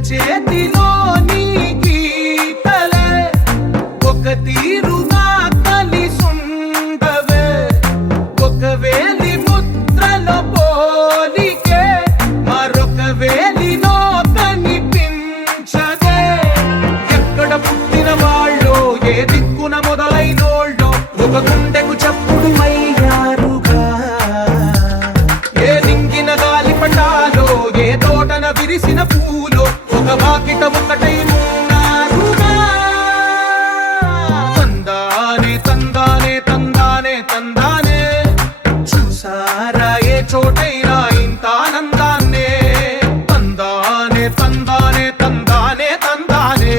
చేతిలోని గీతలే ఒక తీరుగా కలిసుండవే ఒక వేలి ముద్రల పోలికే మరొక వేలిలో కనిపించదే ఎక్కడ పుట్టిన వాళ్ళో ఏ దిక్కున మొదలైనోళ్ళో ఒక గుండెకు చప్పుడు అయ్యారుగా ఏ నింగిన గాలి పటాలో ఏ తోటన విరిసిన పూలో ఒక వాకిట ఒకటై ఉన్నారుగా తందానే తందానే తందానే తందానే చూసారా ఏ చోటైనా ఇంత ఆనందాన్నే తందానే తందానే తందానే తందానే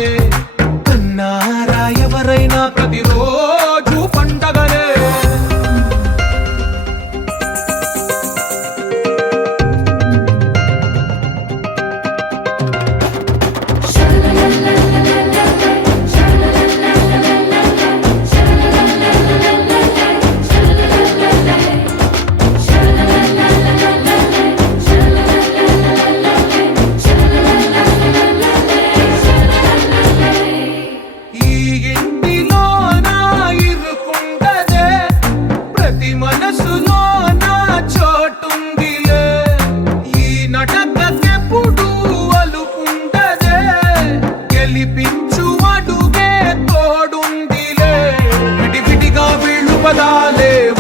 తన్నారా ఎవరైనా ప్రతిరోజు పండగనే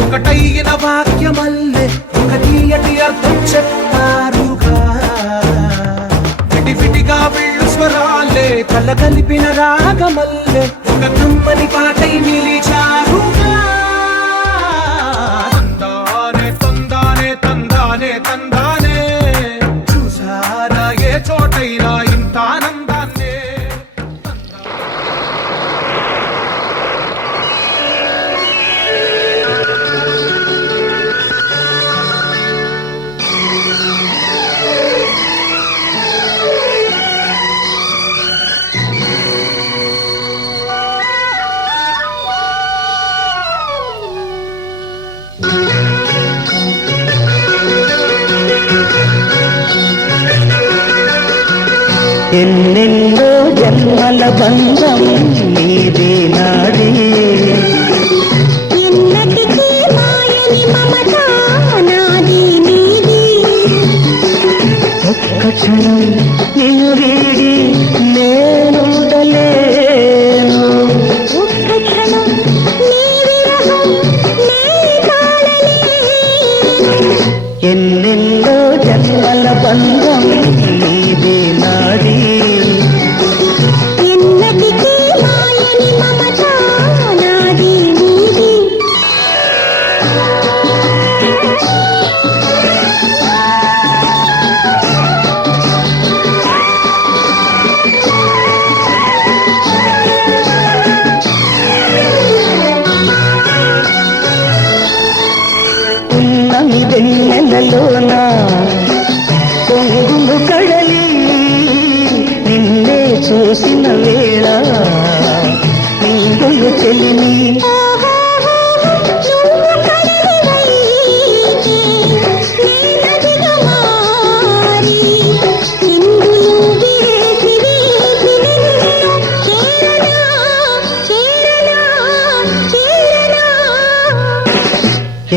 ఒకటైన వాక్యమల్లే ఒక తీయటి అర్థం చెప్పారుగా విడివిడిగా వీళ్ళు స్వరాలే కలగలిపిన రాగమల్లే ఒక కమ్మని పాటై నిలిచారుగా తందానే తందానే తందానే తందానే చూసారా ఏ చోటైనా ఇంత ఆనందాన్నే ఎన్నెన్నో జన్మల బంధం నీదే నాదే ఎన్నటికీ మాయని మమత నాది నీది ఒక్క క్షణం నిన్ను వీడి నేనుండలేను ఒక్క క్షణం నీ విరహం నే తాళలేను ఎన్నెన్నో జన్మల బంధం నీదే నాది ఎన్నటికీ మాయని మమత నాది నీది ఉన్నమి వెన్నెలలోన పొంగుము కడలి నిన్నే చూసిన వేళ నింగులు చెలిమి నువ్వు కడలివైతే నేనదిగా మారి చిందులు విరేసి వీసి నిన్ను చేరనా చేరనా చేరనా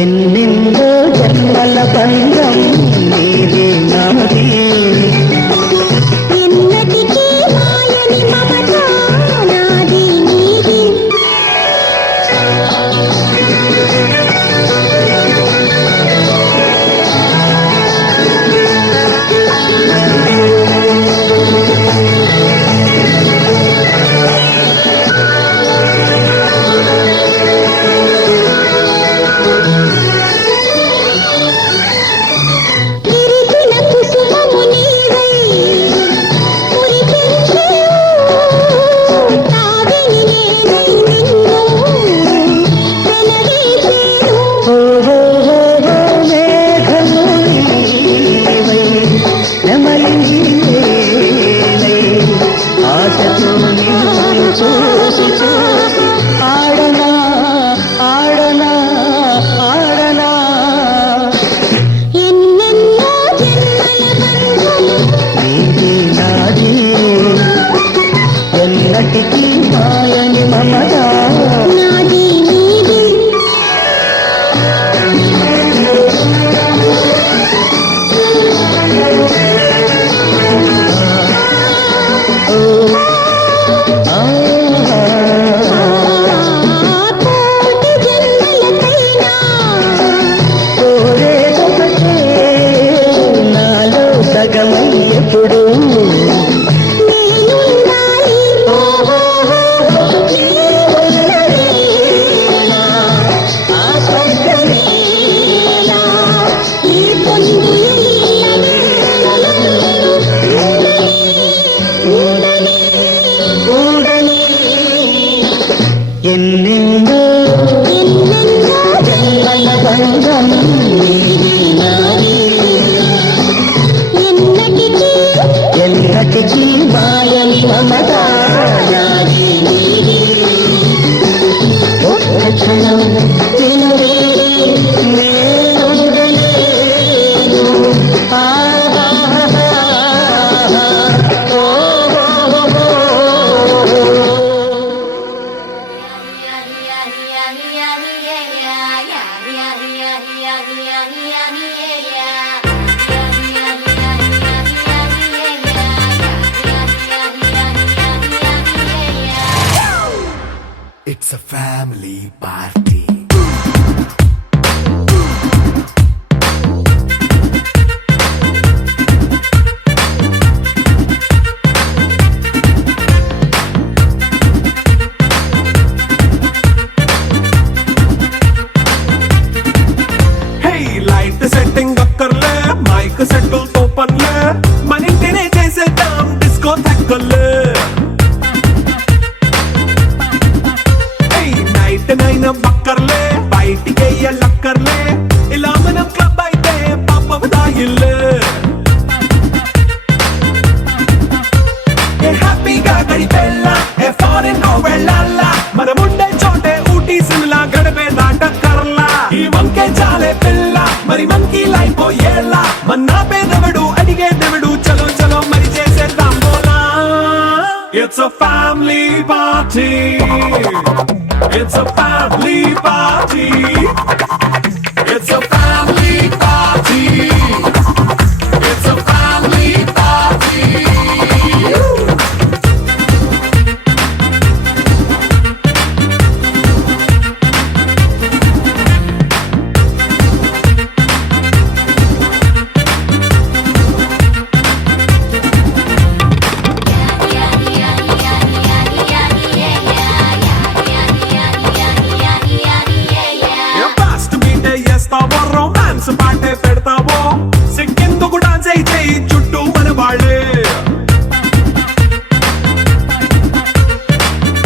ఎన్నెన్నో జన్మల బంధం నీదే నాది ఎన్నటికీ మాయని మమత నాది నీది It's a family party. It's a family party. It's a family party. It's a family party. Fast బీటే చేస్తావో రొమాన్స్ పాటే పెడతావో సిక్కెందుకు డాన్స్ అయితే చుట్టూ మన వాళ్ళే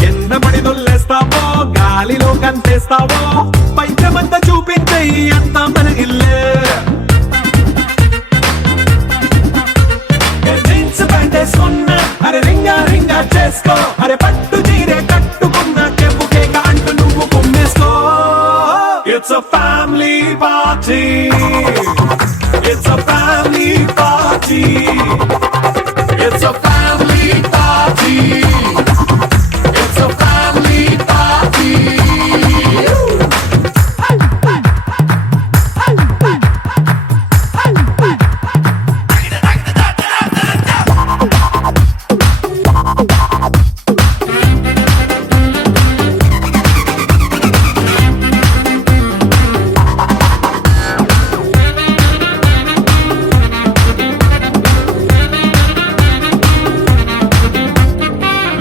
కింద పడి దొల్లేస్తావో గాలిలో కంతేస్తావో పైచమంతా చూపించే అంతా మన ఇల్లే జీన్స్ ప్యాంటే సున్నా అరే రింగా రింగా చేసుకో అరే పట్టు చీరే కట్టుకున్న చెప్పుకే కాంటు నువ్వు కుమ్మేసుకో It's a family party. It's a family party. It's a family party. It's a family party.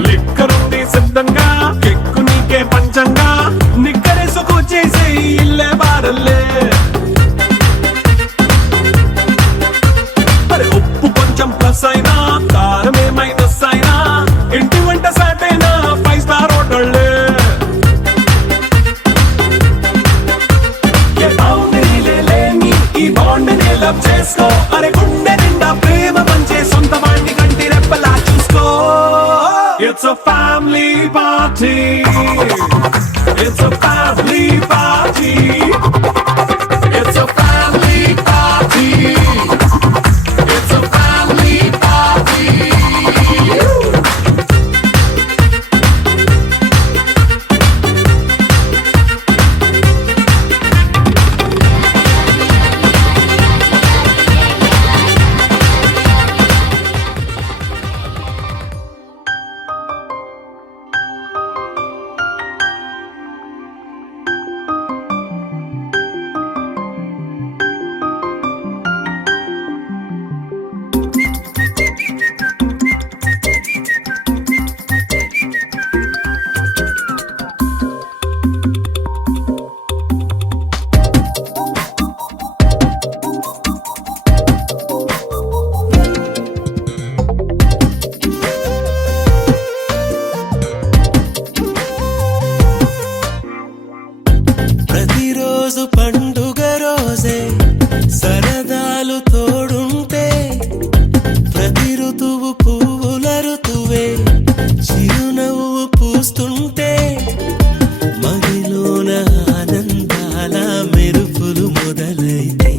లిక్కరుంది సిద్ధంగా కెక్కు నీకే పంచంగా నిక్కరేసుకు చేసే ఇల్లే బారల్లే మరి ఉప్పు కొంచెం ప్లస్ అయినా కారమే మైనస్ అయినా ఇంటి వంట సాటైనా 5 స్టార్ హోటళ్ళే ఏ బౌండరీలే లేని ఈ బాండ్ ని లవ్ చేసుకో అరే గుండె నిండా ప్రేమ పంచే సొంత వాణ్ణి కంటి రెప్పలా చూసుకో It's a family party. It's a family party. It's a family party. It's a family party. ప్రతిరోజు పండుగ రోజే సరదాలు తోడుంటే ప్రతి ఋతువు పువ్వుల ఋతువే చిరునవ్వు పూస్తుంటే మదిలోన ఆనందాల మెరుపులు మొదలైతే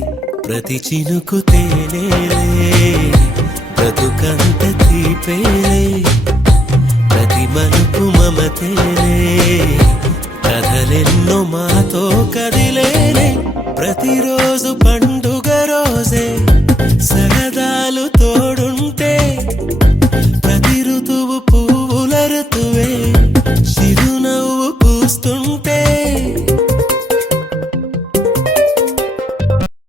ప్రతి చినుకు తేనేలే బ్రతుకంత తీపేలే ప్రతి మలుపు మమతేలే కథలెన్నో మాతో కదిలేనే ప్రతిరోజు పండు